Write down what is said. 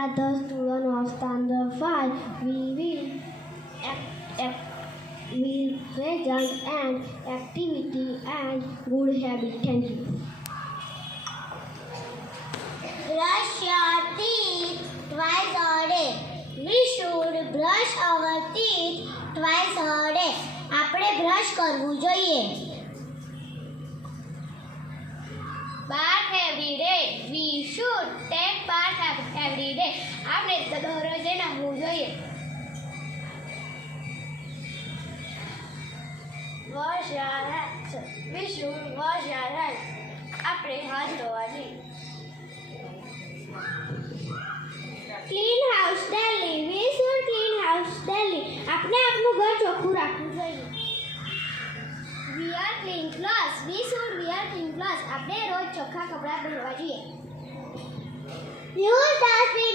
are the students of standard 5. We will present an activity and good habit. Thank you. Brush your teeth twice a day. We should brush our teeth twice a day. આપણે brush કરવું જોઈએ. Bath every day. We should take bath every day. આપણે દરરોજે નહાવું જોઈએ. Wash your hands. We should wash your hands. આપણે હાથ ધોવા જોઈએ. Clean house daily. We should clean house daily. આપણે આપણું ઘર ચોખ્ખું રાખવું જોઈએ. Wear clean clothes. We should wear clean clothes. આપણે રોજ ચોખ્ખા કપડાં પહેરવા જોઈએ. Use dustbin.